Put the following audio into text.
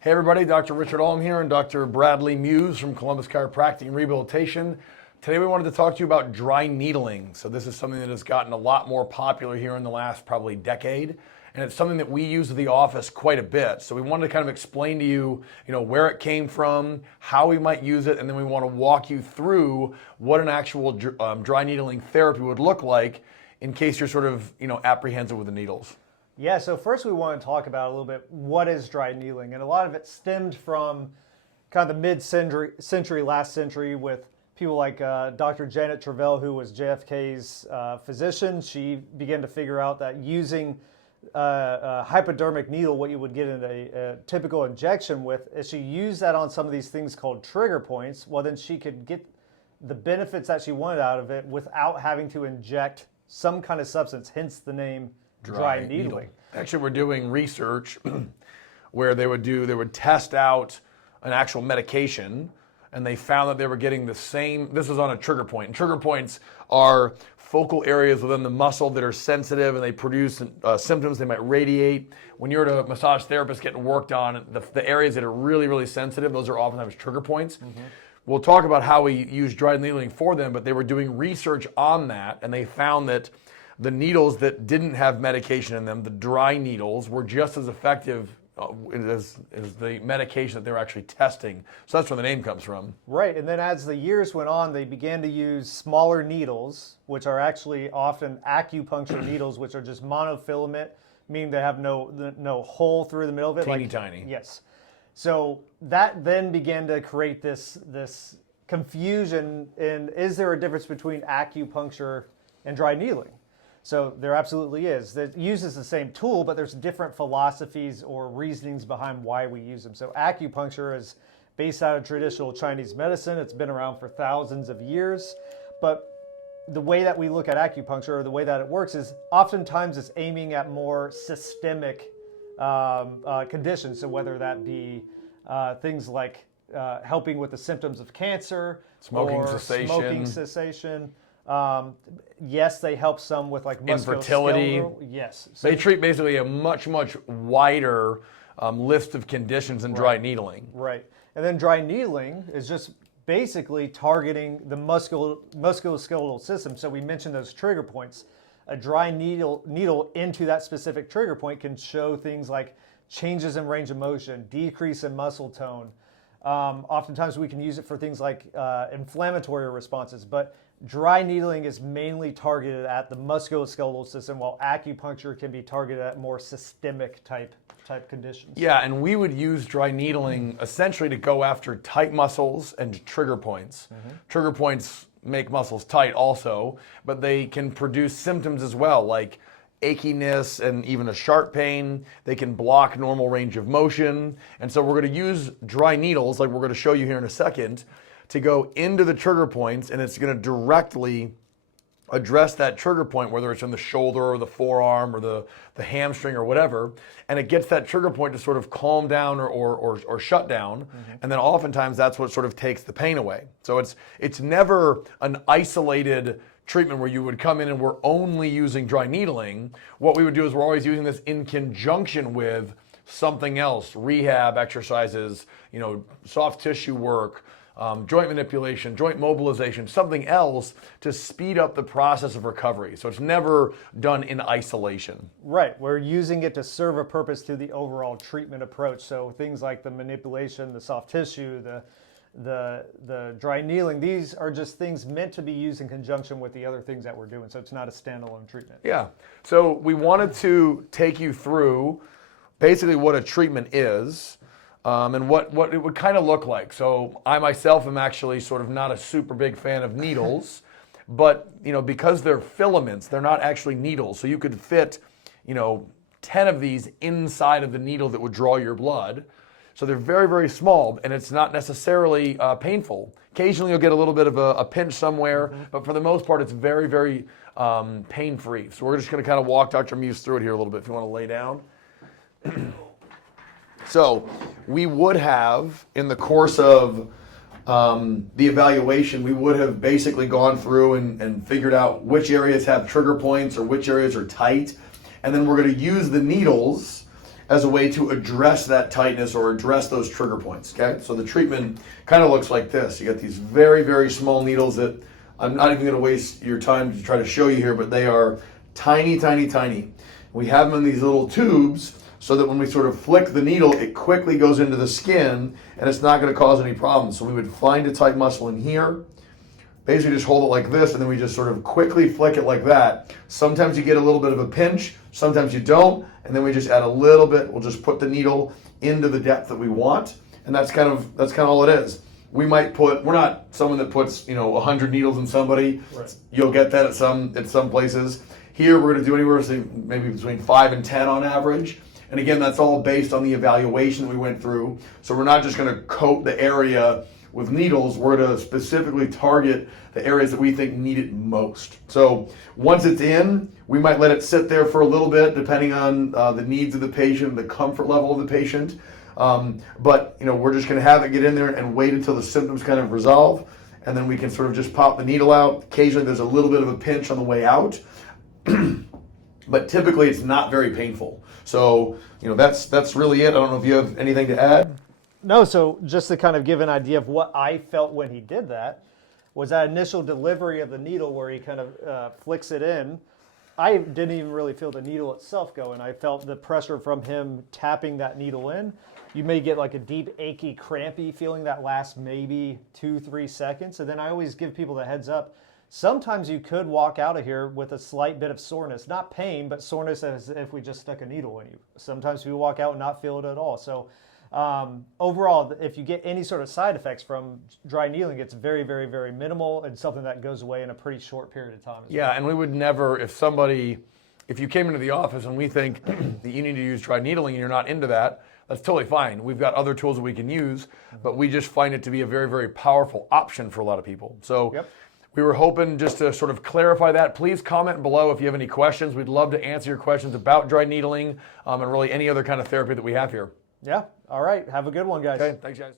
Hey everybody, Dr. Richard Alm here and Dr. Bradley Muse from Columbus Chiropractic and Rehabilitation. Today we wanted to talk to you about dry needling. So this is something that has gotten a lot more popular here in the last probably decade. And it's something that we use at the office quite a bit. So we wanted to kind of explain to you, where it came from, how we might use it, and then we want to walk you through what an actual dry needling therapy would look like in case you're sort of, apprehensive with the needles. Yeah, so first we want to talk about a little bit what is dry needling, and a lot of it stemmed from kind of the mid-century, last century with people like Dr. Janet Travell, who was JFK's physician. She began to figure out that using a hypodermic needle, what you would get in a typical injection with, if she used that on some of these things called trigger points, well then she could get the benefits that she wanted out of it without having to inject some kind of substance, hence the name dry needling. Actually, we're doing research where they would test out an actual medication, and they found that they were getting the same. This is on a trigger point, and trigger points are focal areas within the muscle that are sensitive, and they produce symptoms. They might radiate. When you're at a massage therapist getting worked on, the areas that are really, really sensitive, those are oftentimes trigger points. Mm-hmm. We'll talk about how we use dry needling for them, but they were doing research on that, and they found that the needles that didn't have medication in them, the dry needles, were just as effective as the medication that they were actually testing. So that's where the name comes from. Right, and then as the years went on, they began to use smaller needles, which are actually often acupuncture needles, which are just monofilament, meaning they have no hole through the middle of it. Teeny tiny. Yes. So that then began to create this confusion in, is there a difference between acupuncture and dry needling? So there absolutely is. It uses the same tool, but there's different philosophies or reasonings behind why we use them. So acupuncture is based out of traditional Chinese medicine. It's been around for thousands of years. But the way that we look at acupuncture, or the way that it works, is oftentimes it's aiming at more systemic conditions. So whether that be things like helping with the symptoms of cancer, smoking cessation. Yes, they help some with like infertility. Yes. So they treat basically a much, much wider list of conditions than dry needling. Right. And then dry needling is just basically targeting the musculoskeletal system. So we mentioned those trigger points. A dry needle into that specific trigger point can show things like changes in range of motion, decrease in muscle tone. Oftentimes we can use it for things like inflammatory responses, but dry needling is mainly targeted at the musculoskeletal system, while acupuncture can be targeted at more systemic type conditions. Yeah, and we would use dry needling essentially to go after tight muscles and trigger points. Mm-hmm. Trigger points make muscles tight also, but they can produce symptoms as well, like achiness and even a sharp pain. They can block normal range of motion. And so we're going to use dry needles, like we're going to show you here in a second, to go into the trigger points, and it's going to directly address that trigger point, whether it's in the shoulder or the forearm or the hamstring or whatever, and it gets that trigger point to sort of calm down or shut down, mm-hmm. and then oftentimes that's what sort of takes the pain away. So it's never an isolated treatment where you would come in and we're only using dry needling. What we would do is we're always using this in conjunction with something else, rehab exercises, soft tissue work, joint manipulation, joint mobilization, something else to speed up the process of recovery. So it's never done in isolation. Right, we're using it to serve a purpose to the overall treatment approach. So things like the manipulation, the soft tissue, the dry needling, these are just things meant to be used in conjunction with the other things that we're doing. So it's not a standalone treatment. Yeah, so we wanted to take you through basically what a treatment is, and what it would kind of look like. So I myself am actually sort of not a super big fan of needles, but because they're filaments, they're not actually needles. So you could fit 10 of these inside of the needle that would draw your blood. So they're very, very small, and it's not necessarily painful. Occasionally you'll get a little bit of a pinch somewhere, mm-hmm. but for the most part it's very, very pain-free. So we're just going to kind of walk Dr. Muse through it here a little bit if you want to lay down. So we would have, in the course of the evaluation, we would have basically gone through and figured out which areas have trigger points or which areas are tight. And then we're going to use the needles as a way to address that tightness or address those trigger points, okay? So the treatment kind of looks like this. You got these very, very small needles that I'm not even going to waste your time to try to show you here, but they are tiny, tiny, tiny. We have them in these little tubes so that when we sort of flick the needle, it quickly goes into the skin and it's not going to cause any problems. So we would find a tight muscle in here, basically just hold it like this, and then we just sort of quickly flick it like that. Sometimes you get a little bit of a pinch, sometimes you don't, and then we just add a little bit. We'll just put the needle into the depth that we want, and that's kind of all it is. We might put, we're not someone that puts 100 needles in somebody. Right. You'll get that at some places. Here we're going to do anywhere maybe between 5 and 10 on average. And again, that's all based on the evaluation that we went through. So we're not just going to coat the area with needles. We're going to specifically target the areas that we think need it most. So once it's in, we might let it sit there for a little bit, depending on the needs of the patient, the comfort level of the patient. But we're just going to have it get in there and wait until the symptoms kind of resolve, and then we can sort of just pop the needle out. Occasionally, there's a little bit of a pinch on the way out, but typically it's not very painful. So that's really it. I don't know if you have anything to add. No, so just to kind of give an idea of what I felt when he did that, was that initial delivery of the needle where he kind of flicks it in. I didn't even really feel the needle itself go in. I felt the pressure from him tapping that needle in. You may get like a deep, achy, crampy feeling that lasts maybe 2-3 seconds. And then I always give people the heads up. Sometimes you could walk out of here with a slight bit of soreness, not pain, but soreness as if we just stuck a needle in you. Sometimes we walk out and not feel it at all. So overall, if you get any sort of side effects from dry needling, it's very, very, very minimal and something that goes away in a pretty short period of time. Yeah, and we would never, if you came into the office and we think that you need to use dry needling and you're not into that, that's totally fine. We've got other tools that we can use, but we just find it to be a very, very powerful option for a lot of people. So we were hoping just to sort of clarify that. Please comment below if you have any questions. We'd love to answer your questions about dry needling and really any other kind of therapy that we have here. Yeah. All right. Have a good one, guys. Okay. Thanks, guys.